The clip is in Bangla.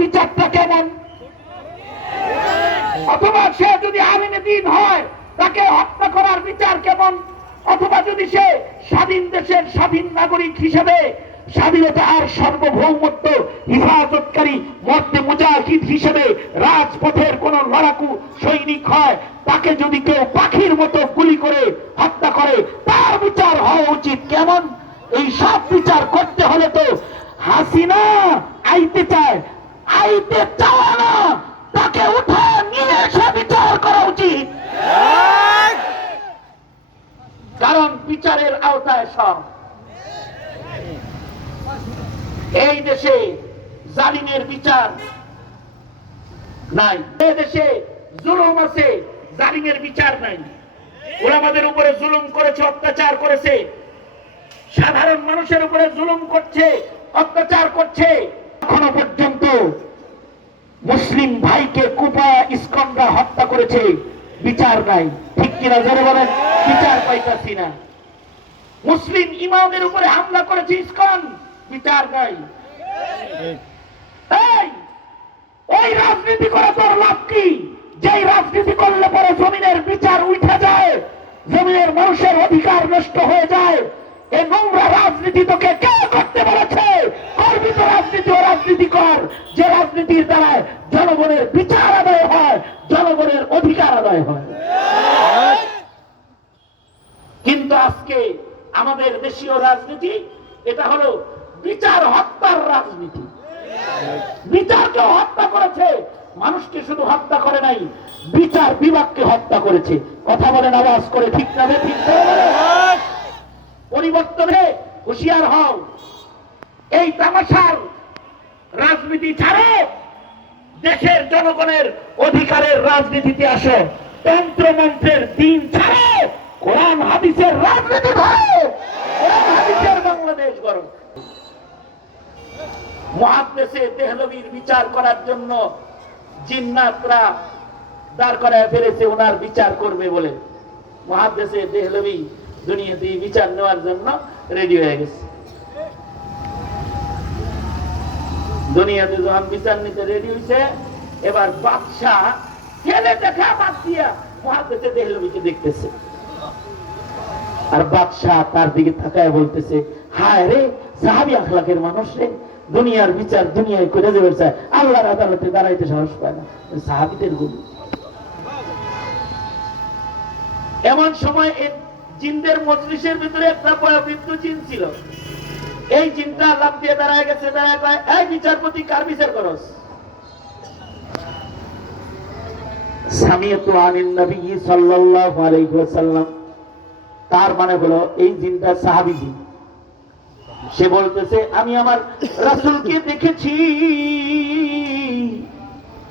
বিচারটা কেমন? অথবা সে যদি আলিমে দিন হয়, তাকে হত্যা করার বিচার কেমন? অথবা যদি সে স্বাধীন দেশের স্বাধীন নাগরিক হিসেবে স্বাধীনতা আর সার্বভৌমত্ব হিফাজতকারী মধ্যে মুজাহিদ হিসেবে রাজপথের কোন লড়াকু সৈনিক হয়, তাকে যদি কেউ পাখির মতো গুলি করে হত্যা করে, তার বিচার হওয়া উচিত কেমন? এই সব বিচার করতে হলে তো হাসিনা আইতে চায়। আইতে চাওয়া না, তাকে উঠে নিয়ে এসে বিচার করা উচিত। কারণ বিচারের আওতায় সব। এই দেশে জালিমের বিচার নাই। এই দেশে জুলুম আছে, জালিমের বিচার নাই। আমাদের উপরে জুলুম করেছে, অত্যাচার করেছে। সাধারণ মানুষের উপরে জুলুম করছে, অত্যাচার করছে। এখনও মুসলিম ভাইকে কুপা ইস্কন্ডা হত্যা করেছে। বিচার নাই। ঠিক কিনা জোরে বলেন? বিচার পাইতাছি না। মুসলিম ইমামের উপরে হামলা করেছে ইস্কন। বিচার নাই। ওই রাজনীতি করে তোর লাভ কি? যেই রাজনীতি করলে পরে জমিনের বিচার উঠে যায়, জমিনের মানুষের অধিকার নষ্ট হয়ে যায়। এই নোংরা রাজনীতি তোকে কে রাজনীতি কর। যে রাজনীতির দ্বারা জনগণের বিচার আদায় হয়, জনগণের অধিকার আদায় হয়। কিন্তু আজকে আমাদের দেশীয় রাজনীতি, এটা হলো বিচার হত্যার রাজনীতি। বিচারকে হত্যা করেছে, মানুষকে শুধু হত্যা করে নাই, বিচার বিভাগকে হত্যা করেছে। কথা বলেন, আওয়াজ করে, ঠিক না ঠিক পরিবর্তনে হুঁশিয়ার হও। এই তামাশার রাজনীতি ছাড়ো। দেশের জনগণের অধিকারের রাজনীতিতে আসো। তন্ত্রমন্ত্রের দিন ছাড়ো। কোরআন, হাদিসের রাজনীতি ধরো কোরআন, হাদিসের বাংলাদেশ গড়ো মহাদেশে বিচার করার জন্য জিন্নাতরা দাঁড় করায় ফেলেছে, ওনার বিচার করবে বলে। মহাদেশে দেহলবী দুনিয়াতে বিচার নেওয়ার জন্য রেডি হয়ে গেছে। দুনিয়াতে যখন বিচার নিতে রেডি হয়েছে এবার বাদশাহ ছেলে দেখা বাদ দিয়া মহাদেশে দেহলবীকে দেখতেছে। আর বাদশাহ তার দিকে তাকায় বলতেছে, হায় রে, সাহাবি আখলাকের মানুষ রে, দুনিয়ার বিচার দুনিয়ায় করে দেবে আল্লাহর আদালতে দাঁড়াইতে সাহস পায় না। সাহাবিদের গুলি। এমন সময় জিনদের মজলিসের ভিতরে একটা বয়োবৃদ্ধ জিন ছিল। এই চিন্তা লাভ দিয়ে দাঁড়ায় গেছে দাঁড়ায় কয় এই বিচারপতি কার বিচার করস তার মানে হলো এই জিন্দা সাহাবিজি সে বলতেছে, আমি আমার রাসূলকে দেখেছি।